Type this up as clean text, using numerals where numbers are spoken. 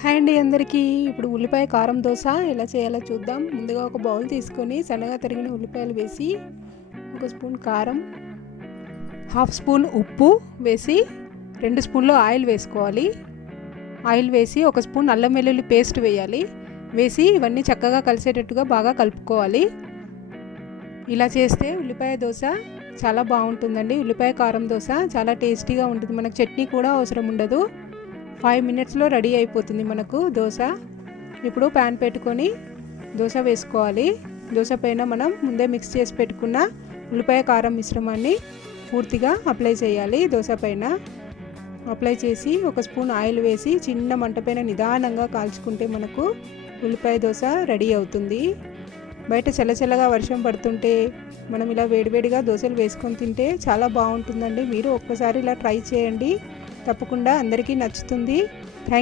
Hi అండి అందరికీ. ఇప్పుడు ఉల్లిపాయ కారం దోశ ఎలా చేయాలో చూద్దాం. ముందుగా ఒక బౌల్ తీసుకొని సన్నగా తరిగిన ఉల్లిపాయలు వేసి, ఒక స్పూన్ కారం, హాఫ్ స్పూన్ ఉప్పు వేసి, 2 స్పూన్లు ఆయిల్ వేసుకోవాలి. ఆయిల్ వేసి ఒక స్పూన్ అల్లం వెల్లుల్లి పేస్ట్ వేయాలి. వేసి ఇవన్నీ చక్కగా కలిసేటట్టుగా బాగా కలుపుకోవాలి. ఇలా చేస్తే ఉల్లిపాయ దోశ చాలా బాగుంటుందండి. ఉల్లిపాయ కారం దోశ చాలా టేస్టీగా ఉంటుంది. మనకు చట్నీ కూడా అవసరం ఉండదు. 5 మినిట్స్లో రెడీ అయిపోతుంది మనకు దోశ. ఇప్పుడు ప్యాన్ పెట్టుకొని దోశ వేసుకోవాలి. దోశ పైన మనం ముందే మిక్స్ చేసి పెట్టుకున్న ఉల్లిపాయ కారం మిశ్రమాన్ని పూర్తిగా అప్లై చేయాలి. దోశ పైన అప్లై చేసి ఒక స్పూన్ ఆయిల్ వేసి చిన్న మంట పైన నిదానంగా కాల్చుకుంటే మనకు ఉల్లిపాయ దోశ రెడీ అవుతుంది. బయట చల్లచల్లగా వర్షం పడుతుంటే మనం ఇలా వేడివేడిగా దోశలు వేసుకొని తింటే చాలా బాగుంటుందండి. మీరు ఒక్కసారి ఇలా ట్రై చేయండి, తప్పకుండా అందరికీ నచ్చుతుంది.